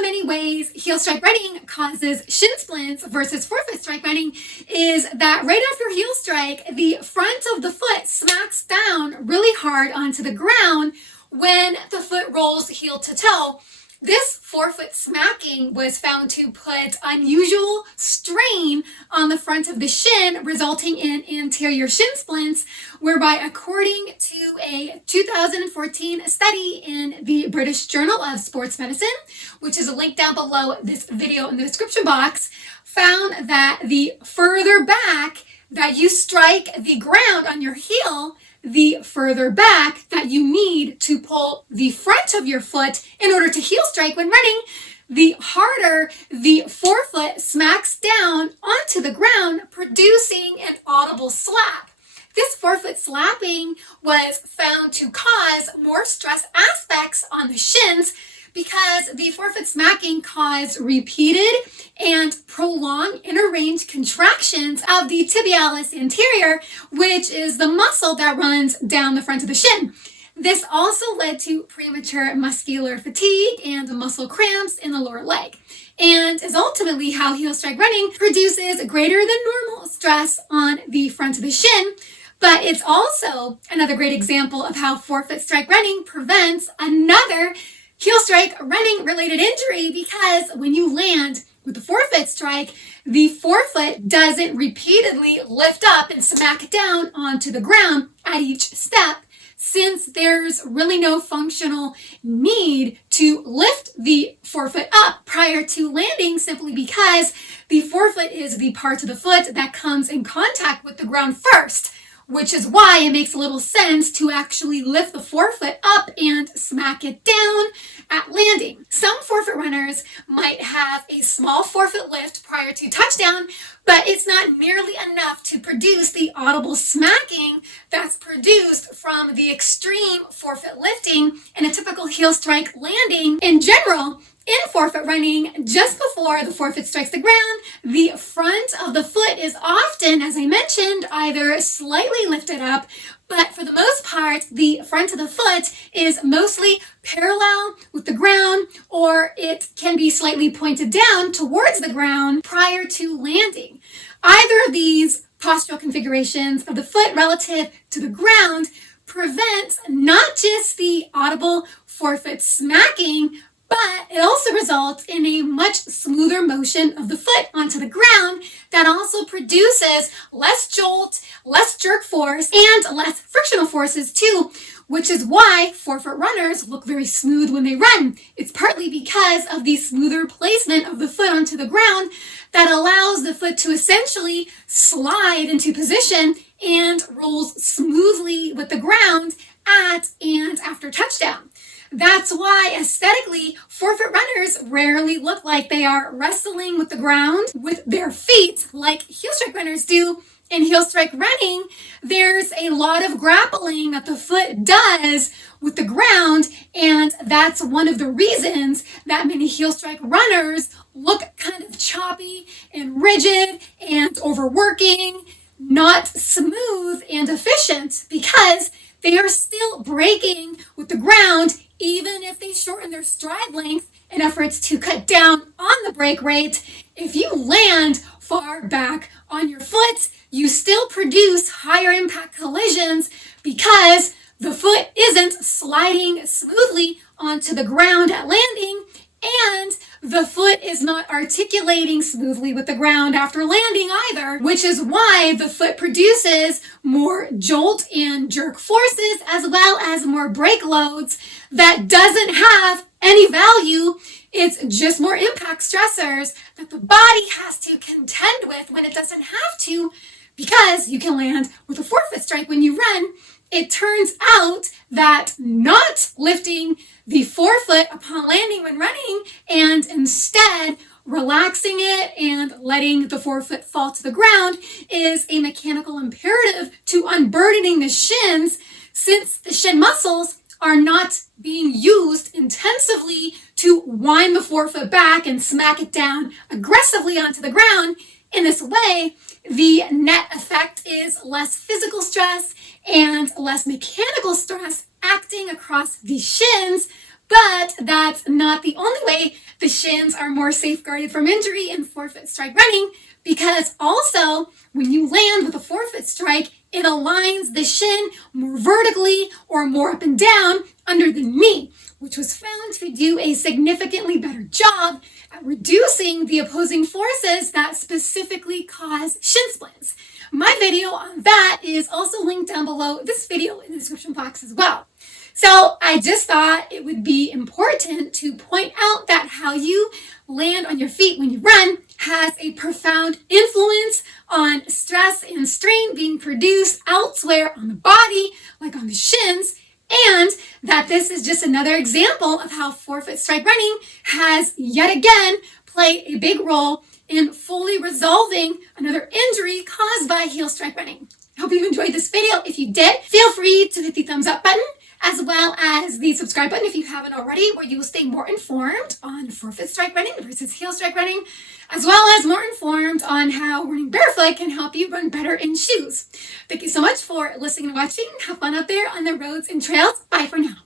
the many ways heel strike running causes shin splints versus forefoot strike running is that right after heel strike, the front of the foot smacks down really hard onto the ground when the foot rolls heel to toe. This forefoot smacking was found to put unusual strain on the front of the shin, resulting in anterior shin splints, whereby according to a 2014 study in the British Journal of Sports Medicine, which is linked down below this video in the description box, found that the further back that you strike the ground on your heel, the further back that you need to pull the front of your foot in order to heel strike when running, the harder the forefoot smacks down onto the ground, producing an audible slap. This forefoot slapping was found to cause more stress aspects on the shins because the forefoot smacking caused repeated and prolonged interrange contractions of the tibialis anterior, which is the muscle that runs down the front of the shin. This also led to premature muscular fatigue and muscle cramps in the lower leg, and is ultimately how heel strike running produces greater than normal stress on the front of the shin. But it's also another great example of how forefoot strike running prevents another heel strike running related injury, because when you land with the forefoot strike, the forefoot doesn't repeatedly lift up and smack down onto the ground at each step, since there's really no functional need to lift the forefoot up prior to landing, simply because the forefoot is the part of the foot that comes in contact with the ground first, which is why it makes a little sense to actually lift the forefoot up and smack it down at landing. Some forefoot runners might have a small forefoot lift prior to touchdown, but it's not nearly enough to produce the audible smacking that's produced from the extreme forefoot lifting in a typical heel strike landing. In general, in forefoot running, just before the forefoot strikes the ground, the front of the foot is often, as I mentioned, either slightly lifted up, but for the most part, the front of the foot is mostly parallel with the ground, or it can be slightly pointed down towards the ground prior to landing. Either of these postural configurations of the foot relative to the ground prevents not just the audible forefoot smacking, but it also results in a much smoother motion of the foot onto the ground that also produces less jolt, less jerk force, and less frictional forces too, which is why forefoot runners look very smooth when they run. It's partly because of the smoother placement of the foot onto the ground that allows the foot to essentially slide into position and rolls smoothly with the ground at and after touchdown. That's why aesthetically, forefoot runners rarely look like they are wrestling with the ground with their feet like heel strike runners do. In heel strike running, there's a lot of grappling that the foot does with the ground, and that's one of the reasons that many heel strike runners look kind of choppy and rigid and overworking, not smooth and efficient, because they are still breaking with the ground, even if they shorten their stride length in efforts to cut down on the break rate. If you land far back on your foot, you still produce higher impact collisions because the foot isn't sliding smoothly onto the ground at landing, and the foot is not articulating smoothly with the ground after landing either, which is why the foot produces more jolt and jerk forces as well as more brake loads that doesn't have any value. It's just more impact stressors that the body has to contend with when it doesn't have to, because you can land with a forefoot strike when you run. It turns out that not lifting the forefoot upon landing when running and instead relaxing it and letting the forefoot fall to the ground is a mechanical imperative to unburdening the shins, since the shin muscles are not being used intensively to wind the forefoot back and smack it down aggressively onto the ground. In this way, the net effect is less physical stress and less mechanical stress acting across the shins, But that's not the only way the shins are more safeguarded from injury in forefoot strike running, because also when you land with a forefoot strike, it aligns the shin more vertically or more up and down under the knee, which was found to do a significantly better job at reducing the opposing forces that specifically cause shin splints. My video on that is also linked down below this video in the description box as well. So I just thought it would be important to point out that how you land on your feet when you run has a profound influence on stress and strain being produced elsewhere on the body, like on the shins, and that this is just another example of how forefoot strike running has yet again played a big role in fully resolving another injury caused by heel strike running. I hope you enjoyed this video. If you did, feel free to hit the thumbs up button as well as the subscribe button if you haven't already, where you will stay more informed on forefoot strike running versus heel strike running, as well as more informed on how running barefoot can help you run better in shoes. Thank you so much for listening and watching. Have fun out there on the roads and trails. Bye for now.